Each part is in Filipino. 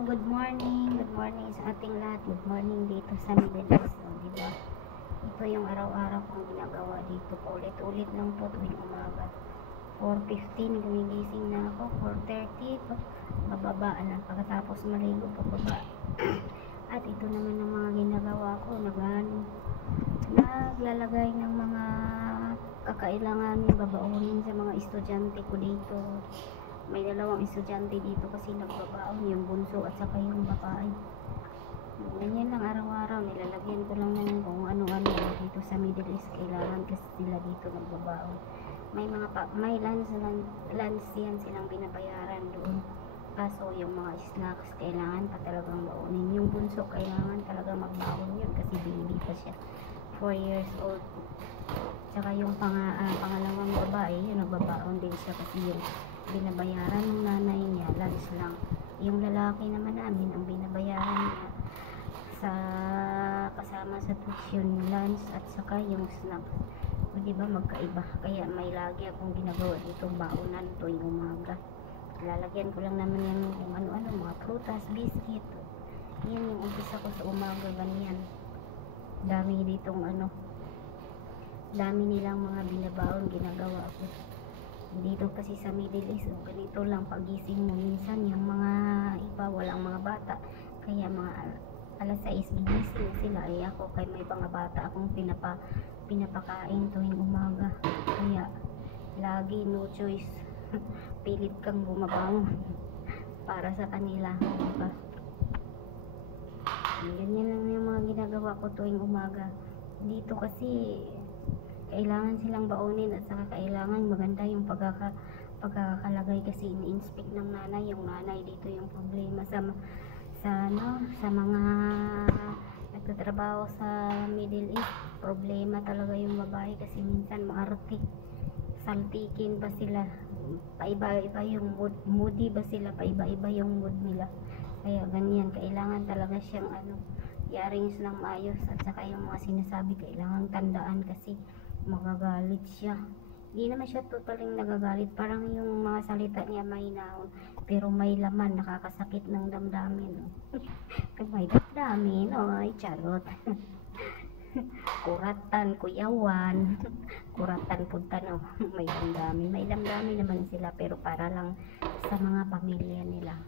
Good morning sa ating lahat. Good morning dito sa Middle East. Diba? Ito yung araw-araw kong ginagawa dito. Paulit-ulit lang po tuwing umaga. 4:15, gumigising na ako. 4:30, bababaan lang. Pagkatapos maligo, pababa. At ito naman ang mga ginagawa ko. Naglalagay ng mga kakailanganin, babaunin sa mga estudyante ko dito. May dalawang estudyante dito kasi nagbabaon, yung bunso at saka yung babae. Ganyan lang araw-araw, nilalagyan ko lang ng kung ano-ano dito sa Middle East. Kailangan kasi sila dito nagbabaon. May lunch yan silang binabayaran doon. Kaso yung mga snacks kailangan pa talagang baonin. Yung bunso kailangan talaga magbaon yun kasi baby pa siya, 4 years old. Tsaka yung pangalawang babae, yun nagbabaon din siya kasi yung binabayaran ng nanay niya lunch lang. Yung lalaki naman namin ang binabayaran niya sa kasama sa tuition lunch at saka yung snacks. O diba magkaiba, kaya may lagi akong ginagawa dito baonan tuwing umaga. Lalagyan ko lang naman yan kung ano-ano, mga prutas, biscuit. Yan yung umpisa ko sa umaga, ganyan. Dami ditong dami nilang mga binabaon ginagawa ko dito kasi sa Middle East. Ganito lang pagising mo, minsan yung mga iba walang mga bata, kaya mga alas 6 gigising sila. Ako kay may mga bata akong pinapakain tuwing umaga, kaya lagi no choice pilit kang bumabangon para sa kanila, diba? Ganyan lang yung mga ginagawa ko tuwing umaga dito kasi kailangan silang baonin at saka kailangan maganda yung pagkakalagay kasi ini-inspect ng nanay. Yung nanay dito yung problema sa mga nagtatrabaho sa Middle East. Problema talaga yung babae kasi minsan maarte, saltikin ba sila, paiba-iba yung moody ba sila, paiba-iba yung mood nila. Kaya ganyan, kailangan talaga siyang i-arrange ng maayos at saka yung mga sinasabi kailangan tandaan kasi magagalit siya. Hindi naman siya totaling nagagalit, parang yung mga salita niya may naon pero may laman, nakakasakit ng damdamin. May damdamin, ay charot. Kuratan, kuyawan, kuratan punta no. May damdamin naman sila pero para lang sa mga pamilya nila.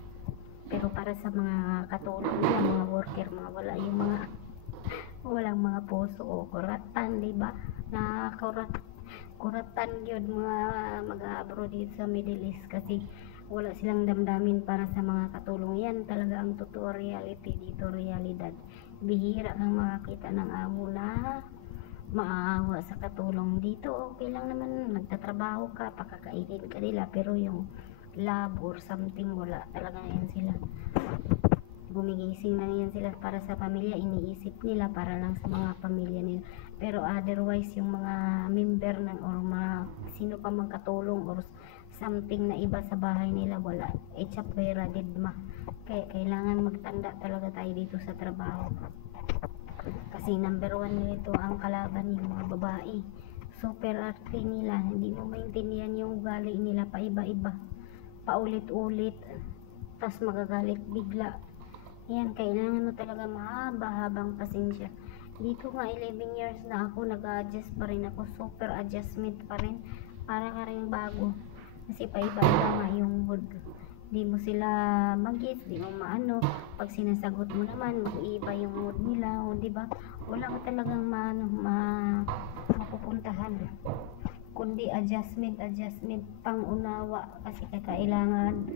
Pero para sa mga katulong nila, mga worker, mga wala yung mga walang mga puso o kuratan, diba? Na kuratan yun mga mag-aabro dito sa Middle East kasi wala silang damdamin para sa mga katulong. Yan talaga ang totoo reality dito, realidad. Bihira kang makakita ng amo na maawa sa katulong. Dito okay lang naman, nagtatrabaho ka, pakakainin ka nila, pero yung love or something wala talaga yan sila. Gumigising lang yan sila para sa pamilya, iniisip nila para lang sa mga pamilya nila. Pero otherwise yung mga member ng or mga sino pa mang katulong or something na iba sa bahay nila, wala. Chapwera didma. Kaya kailangan magtanda talaga tayo dito sa trabaho. Kasi number 1 nito ang kalaban yung mga babae. Super arte nila, hindi mo maintindihan yung ugali nila, paiba-iba, paulit-ulit, tas magagalit bigla. Yan, kailangan mo talaga mahaba-habang pasensya. Dito nga 11 years na ako, nag-adjust pa rin ako, super adjustment pa rin, para ka rin bago. Kasi paiba-iba nga yung mood. Di mo sila mag-gets, di mo maano. Pag sinasagot mo naman, mag-iiba yung mood nila, o diba? Wala ka talagang mapupuntahan. Kundi adjustment, pang-unawa. Kasi kailangan,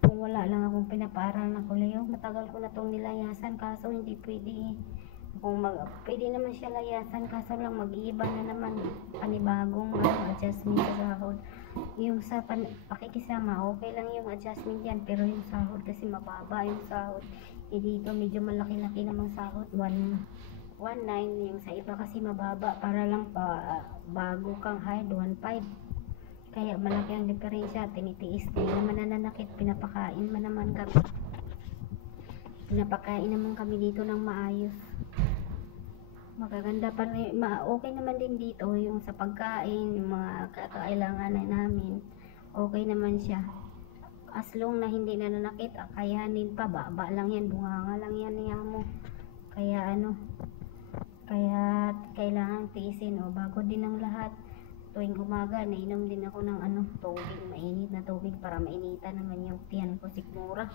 kung wala lang akong pinapaaral na kuleyo, matagal ko na itong nilayasan, kaso hindi pwede. Pwede naman siya layasan, kaso lang mag-iiba na naman, panibagong adjustment sa sahod. Yung sa pakikisama, okay lang yung adjustment yan, pero yung sahod kasi mababa yung sahod. Dito medyo malaki-laki namang sahod, 1.9, yung sa iba kasi mababa, para lang bago kang hired 1.5. Kaya malaki ang diferensya, tinitiis. Di naman nananakit, pinapakain naman kami dito ng maayos. Magaganda pa rin, okay naman din dito yung sa pagkain, yung mga kakailangan namin, okay naman siya. as long na hindi nananakit, kayanin pa, baba lang yan, bunganga lang yan niya mo. Kaya kaya kailangan tiisin, bago din ang lahat. Tuwing umaga, nainom din ako ng tubig, mainit na tubig para mainitan naman yung tiyan ko, sikmura.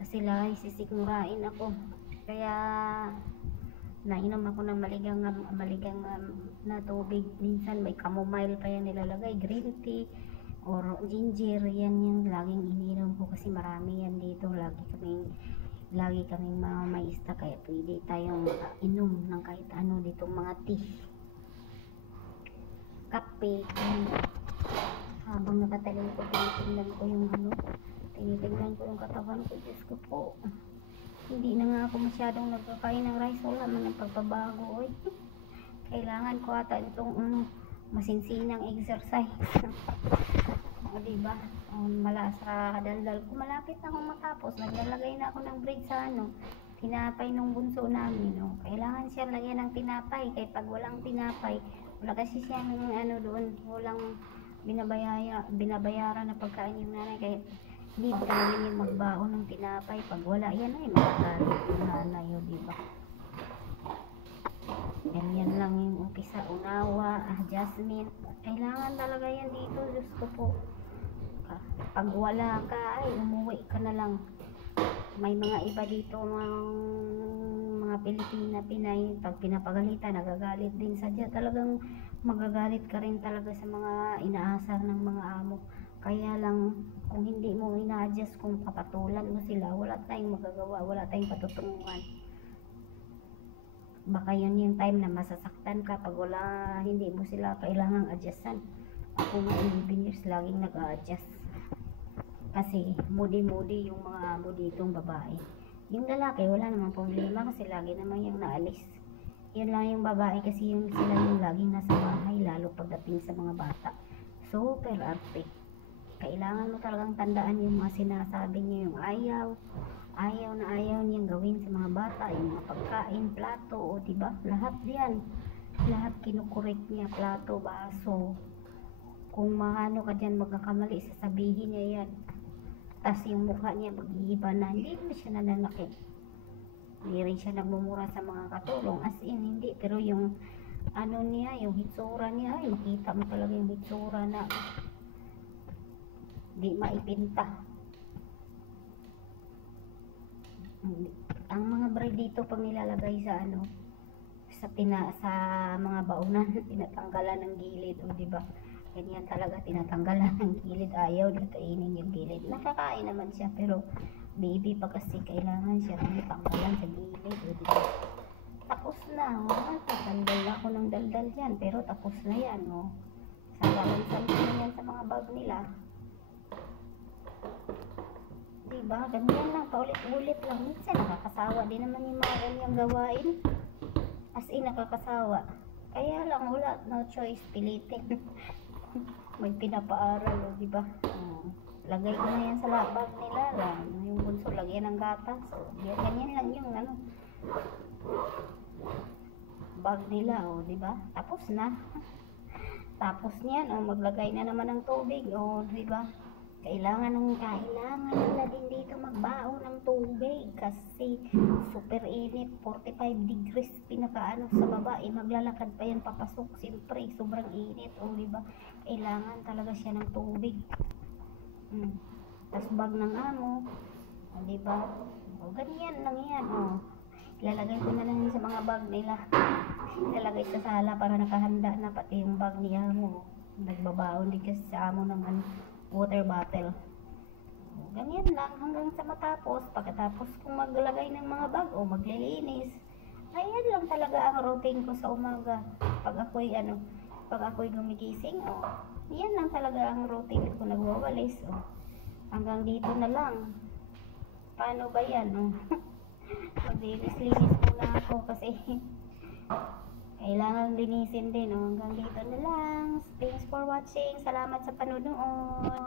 Kasi lagi sisikmurain ako. Kaya nainom ako ng maligang na tubig. Minsan may chamomile pa yan nilalagay, green tea or ginger, yan yung laging ininom ko kasi marami yan dito. Lagi kaming mga maista, kaya pwede tayong inom ng kahit ano dito, mga tea, kape. Habang nakatalikod, tinitingnan ko yung katawan ko. Diyos ko po, hindi na nga ako masyadong nagkakain ng rice, wala man ang pagbabago. Kailangan ko ata itong masinsinang exercise. Diba? Mala sa daldal ko, malapit na akong matapos. Naglalagay na ako ng bread sa tinapay nung bunso namin. Kailangan siya lagyan ng tinapay, kaya pag walang tinapay, wala kasi siya ng doon, walang binabayaran na pagkain yung nanay, kaya hindi ko talaga yung magbaon ng tinapay. Pag wala yan ay magagalit yung nanay, diba? Ganyan lang yung umpisa, unawa, adjustment. Kailangan talaga yan dito, Diyos ko po. Pag wala ka, ay umuwi ka na lang. May mga iba dito, mga Pilipina, Pinay, pag pinapagalitan, nagagalit din. Sadya talagang magagalit ka rin talaga sa mga inaasar ng mga amo. Kaya lang, kung hindi mo ina-adjust, kung papatulan mo sila, wala tayong magagawa, wala tayong patutunguhan. Baka yun yung time na masasaktan ka pag hindi mo sila kailangang adjustan. Ako nga 11 years laging nag-a-adjust. Kasi moody yung mga amo ditong babae. Yung lalaki wala namang problema kasi lagi naman yung naalis. Yun lang yung babae kasi sila yung laging nasa bahay, lalo pagdating sa mga bata. Super arte. Kailangan mo talagang tandaan yung mga sinasabi niya, yung ayaw niyang gawin sa mga bata, yung mga pagkain, plato, diba? Lahat yan. Lahat kinukorek niya, plato, baso. Kung maano ka dyan, magkakamali, sasabihin niya yan. Tapos yung mukha niya mag-iiba na, hindi rin siya nananakit. Hindi rin siya nagmumura sa mga katulong, as in, hindi. Pero yung niya, yung hitsura niya, ay makita mo talaga yung hitsura na di maipinta. Ang mga bread dito pag nilalagay sa sa mga baunan, tinatanggalan ng gilid, diba? Ganyan talaga, tinatanggalan ng gilid, ayaw na kainin yung gilid. Nakakain naman siya, pero baby pa kasi, kailangan siya tinatanggalan sa gilid, diba? Tapos na, daldal ako ng daldal yan, pero tapos na yan, sabi na yan sa mga bag nila. Diba? Ganyan lang, paulit-ulit lang. Minsan nakakasawa din naman yung mga ganyang gawain. As in, nakakasawa. Kaya lang, wala, no choice, pilitin. May pinapaaral, diba? Lagay ko na yan sa bag nila lang. Yung bunso, lagyan ng gatas. Ganyan lang yung bag nila, diba? Tapos na. Tapos niyan, maglagay na naman ng tubig, diba? Kailangan nila din dito magbaon ng tubig kasi super init, 45 degrees pinakaano sa baba, maglalakad pa yan papasok, siyempre sobrang init, diba? Kailangan talaga siya ng tubig. Tas bag ng amo, diba? Ganyan lang yan, ilalagay ko na lang sa mga bag nila, ilalagay sa sala para nakahanda na, pati yung bag ni amo, nagbabaon din kasi sa amo ng water bottle. Ganyan lang hanggang sa matapos. Pagkatapos kung maglagay ng mga bag o maglilinis, ayan lang talaga ang routine ko sa umaga. Pag ako'y gumigising, yan lang talaga ang routine ko, nagwawalis, hanggang dito na lang. Paano ba yan, maglinis-linis muna ako kasi kailangan linisin din, hanggang dito na lang. Thanks for watching. Salamat sa panonood.